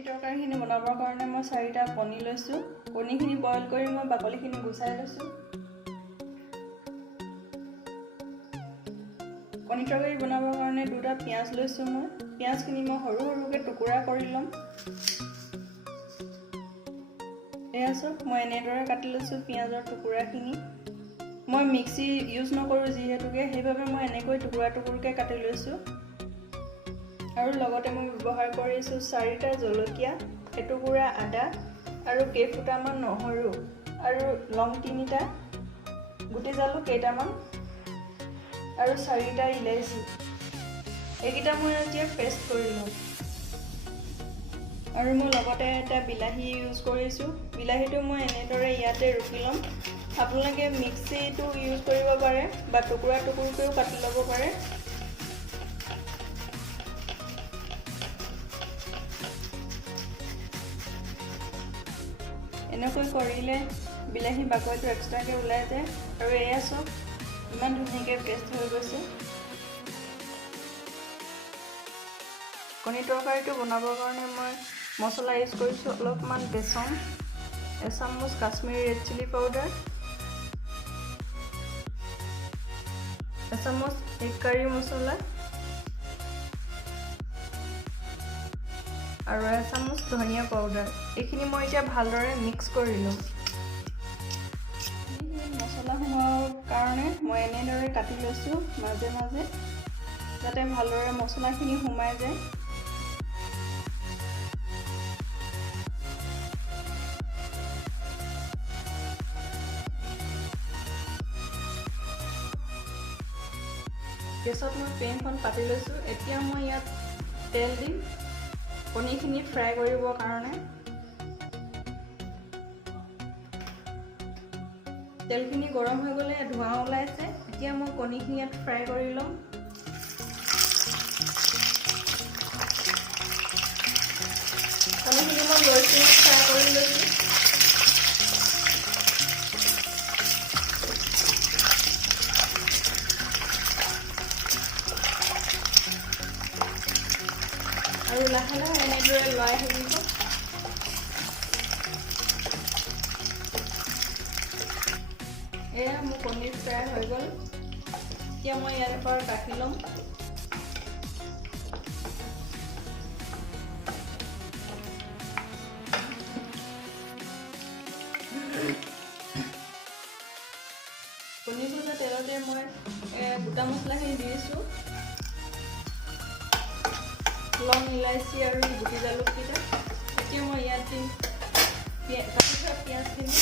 কণী তৰকাৰীখিনি বনাবৰ কাৰণে মই 4টা কণী লৈছোঁ। কণীখিনি বইল কৰি মই বাকলিখিনি গুচাই লৈছোঁ। কণী তৰকাৰী বনাবৰ কাৰণে 2টা পিঁয়াজ লৈছোঁ মই। পিঁয়াজখিনি মই সৰু সৰুকৈ টুকুৰা কৰি ল'ম। এয়া চাওক, মই এনেদৰে কাটি লৈছোঁ পিঁয়াজৰ টুকুৰাখিনি। মই মিক্সি ইউজ নকৰোঁ যিহেতুকে, সেইবাবে মই এনেকৈ টুকুৰা টুকুৰকৈ কাটি লৈছোঁ। আৰু লগতে মই ব্যৱহাৰ কৰিছোঁ 4টা জলকীয়া, এটুকুৰা আদা আৰু কেইফুটামান নহৰু আৰু লং 3টা, গুটি জালুক কেইটামান আৰু 4টা ইলাইচি। এইকেইটা মই এতিয়া পেষ্ট কৰি ল'ম। আৰু মই লগতে এটা বিলাহী ইউজ কৰিছোঁ। বিলাহীটো মই এনেদৰে ইয়াতে ৰুকি ল'ম। আপোনালোকে মিক্সিটো ইউজ কৰিব পাৰে বা টুকুৰা টুকুৰকৈও কাটি ল'ব পাৰে। এনেকৈ কৰিলে বিলাহী বাকলিটো এক্সট্ৰাকৈ ওলাই যায়। আৰু এয়া চাওক, ইমান ধুনীয়াকৈ পেষ্ট হৈ গৈছে। কণী তৰকাৰীটো বনাবৰ কাৰণে মই মছলা ইউজ কৰিছোঁ অলপমান বেচন, এচামুচ কাশ্মীৰী ৰেড চিলি পাউডাৰ, এচামুচ এগ কাৰী মছলা আৰু এচামুচ ধনিয়া পাউডাৰ। এইখিনি মই এতিয়া ভালদৰে মিক্স কৰি ল'ম। মছলা সোমোৱাৰ কাৰণে মই এনেদৰে কাটি লৈছোঁ মাজে মাজে, যাতে ভালদৰে মছলাখিনি সোমাই যায়। গেছত মই পেনখন পাতি লৈছোঁ। এতিয়া মই ইয়াত তেল দিম কণীখিনি ফ্ৰাই কৰিবৰ কাৰণে। তেলখিনি গৰম হৈ গ'লে ধোঁৱা ওলাইছে। এতিয়া মই কণীখিনি ইয়াত ফ্ৰাই কৰি ল'ম। কণীখিনি মই ল' ফ্লেমত ফ্ৰাই কৰি লৈছোঁ। আৰু লাহে লাহে এনেদৰে লৰাই থাকিব। এয়া মোৰ কণী ফ্ৰাই হৈ গ'ল। এতিয়া মই ইয়াৰ পৰা কাঢ়ি ল'ম। কণী ভজা তেলতে মই গোটা মছলাখিনি দি দিছোঁ, লং ইলাইচি আৰু গুটি জালুককেইটা। এতিয়া মই ইয়াত দিম কাটি থোৱা পিঁয়াজখিনি।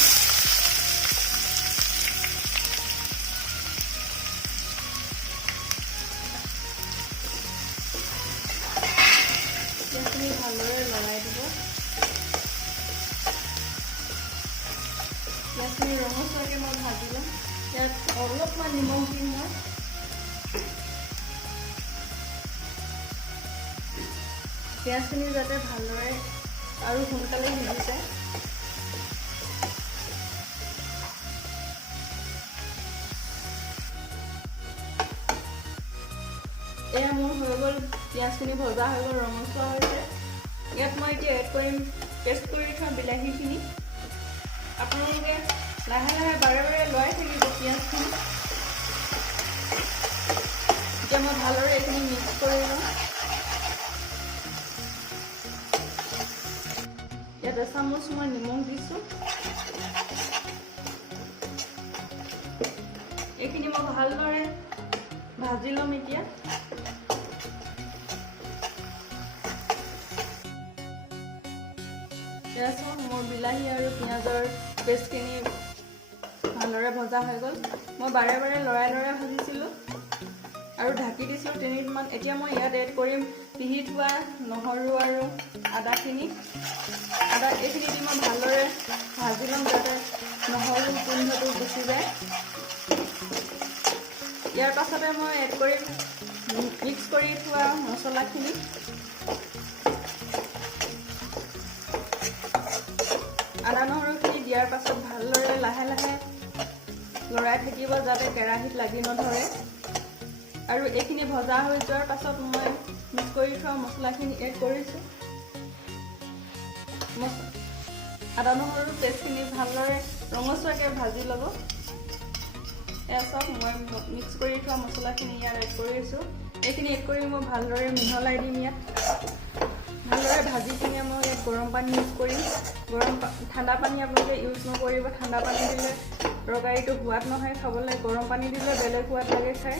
পিঁয়াজখিনি ভালদৰে লৰাই দিব। পিঁয়াজখিনি ৰঙচুৱাকৈ মই ভাজি ল'ম। ইয়াত অলপমান নিমখ দিম মই। পিঁয়াজখিনি যাতে ভালদৰে আৰু সোনকালে সিজি যায়। এয়া মোৰ হৈ গ'ল, পিঁয়াজখিনি ভজা হৈ গ'ল, ৰঙচুৱা হৈছে। ইয়াত মই এতিয়া এড কৰিম পেষ্ট কৰি থোৱা বিলাহীখিনি। আপোনালোকে লাহে লাহে বাৰে বাৰে লৰাই থাকিব পিঁয়াজখিনি। এতিয়া মই ভালদৰে এইখিনি মিক্স কৰি লওঁ। ইয়াত এচামুচ মই নিমখ দিছোঁ। এইখিনি মই ভালদৰে ভাজি ল'ম এতিয়া। এয়া চাওক, মোৰ বিলাহী আৰু পিঁয়াজৰ পেষ্টখিনি ভালদৰে ভজা হৈ গ'ল। মই বাৰে বাৰে লৰাই লৰাই ভাজিছিলোঁ আৰু ঢাকি দিছোঁ 3 মিনিটমান। এতিয়া মই ইয়াত এড কৰিম পিহি থোৱা নহৰু আৰু আদাখিনি। এইখিনি দি মই ভালদৰে ভাজি ল'ম যাতে নহৰু গোন্ধটো গুচি যায়। ইয়াৰ পাছতে মই এড কৰিম মিক্স কৰি থোৱা মছলাখিনি। আদা নহৰুখিনি দিয়াৰ পাছত ভালদৰে লাহে লাহে লৰাই থাকিব যাতে কেৰাহীত লাগি নধৰে। আৰু এইখিনি ভজা হৈ যোৱাৰ পাছত মই মিক্স কৰি থোৱা মছলাখিনি এড কৰিছোঁ। আদা নহৰু পেষ্টখিনি ভালদৰে ৰঙচুৱাকৈ ভাজি ল'ব। এয়া চাওক মই মিক্স কৰি থোৱা মছলাখিনি ইয়াত এড কৰি আছোঁ। এইখিনি এড কৰি মই ভালদৰে মিহলাই দিম। ইয়াত ভালদৰে ভাজি কিনে মই ইয়াত গৰম পানী ইউজ কৰিম। ঠাণ্ডা পানী আপোনালোকে ইউজ নকৰিব। ঠাণ্ডা পানী দিলে তৰকাৰীটো সোৱাদ নহয় খাবলৈ। গৰম পানী দিলে বেলেগ সোৱাদ লাগে খাই।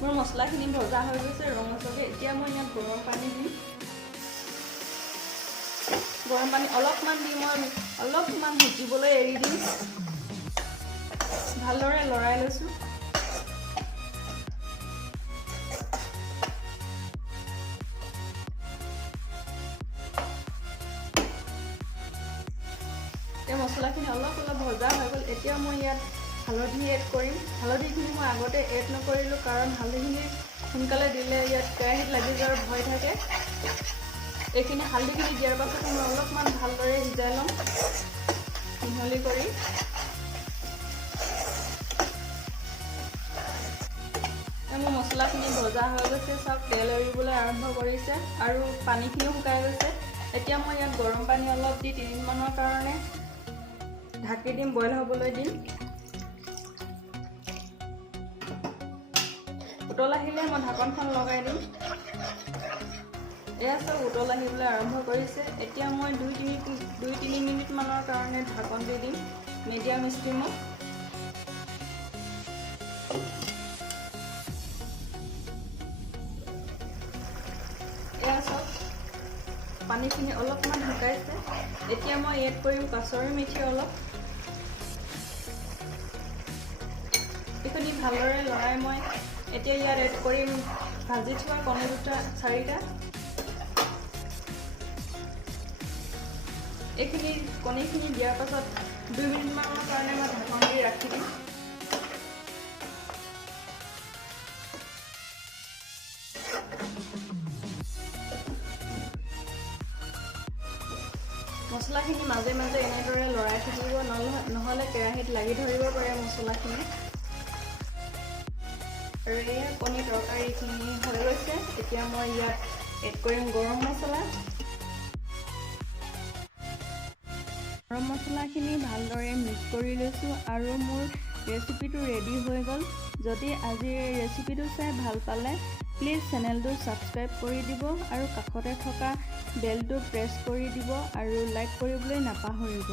মোৰ মছলাখিনি ভজা হৈ গৈছে ৰঙচুৱাকৈ। এতিয়া মই ইয়াত গৰম পানী দিম। গৰম পানী অলপমান দি মই অলপমান সিজিবলৈ এৰি দিম। ভালদৰে লৰাই লৈছোঁ। এই মছলাখিনি অলপ ভজা হৈ গ'ল। এতিয়া মই ইয়াত হালধি এড কৰিম। হালধিখিনি মই আগতে এড নকৰিলোঁ কাৰণ হালধিখিনি সোনকালে দিলে ইয়াত কেৰাহীত লাগি যোৱাৰ ভয় থাকে। এইখিনি হালধিখিনি দিয়াৰ পাছত মই অলপমান ভালদৰে সিজাই ল'ম মিহলি কৰি। মোৰ মছলাখিনি ভজা হৈ গৈছে। চাওক তেল এৰিবলৈ আৰম্ভ কৰিছে আৰু পানীখিনিও শুকাই গৈছে। এতিয়া মই ইয়াত গৰম পানী অলপ দি 3 মিনিটমানৰ কাৰণে ঢাকি দিম, বইল হ'বলৈ দিম। উতল আহিলে মই ঢাকনখন লগাই দিম। এয়া চাওক উতল আহিবলৈ আৰম্ভ কৰিছে। এতিয়া মই 2-3 মিনিটমানৰ কাৰণে ঢাকন দি দিম মিডিয়াম ষ্টিমত। এয়া চাওক পানীখিনি অলপমান শুকাইছে। এতিয়া মই এড কৰিম কাছৰি মেথি অলপ। এইখিনি ভালদৰে লৰাই মই এতিয়া ইয়াত এড কৰিম ভাজি থোৱা কণী 4টা। এইখিনি কণীখিনি দিয়াৰ পাছত 2 মিনিটমানৰ কাৰণে মই ঢাকন দি ৰাখি দিম। মছলাখিনি মাজে মাজে এনেদৰে লৰাই থাকিব, নহ'লে কেৰাহীত লাগি ধৰিব পাৰে মছলাখিনি। আৰু এয়া কণী তৰকাৰীখিনি হৈ গৈছে। এতিয়া মই ইয়াত এড কৰিম গৰম মছলা। গৰম মছলাখিনি ভালদৰে মিক্স কৰি লৈছোঁ আৰু মোৰ ৰেচিপিটো ৰেডি হৈ গ'ল। যদি আজিৰ এই ৰেচিপিটো চাই ভাল পালে প্লিজ চেনেলটো ছাবস্ক্ৰাইব কৰি দিব আৰু কাষতে থকা বেলটো প্ৰেছ কৰি দিব আৰু লাইক কৰিবলৈ নাপাহৰিব।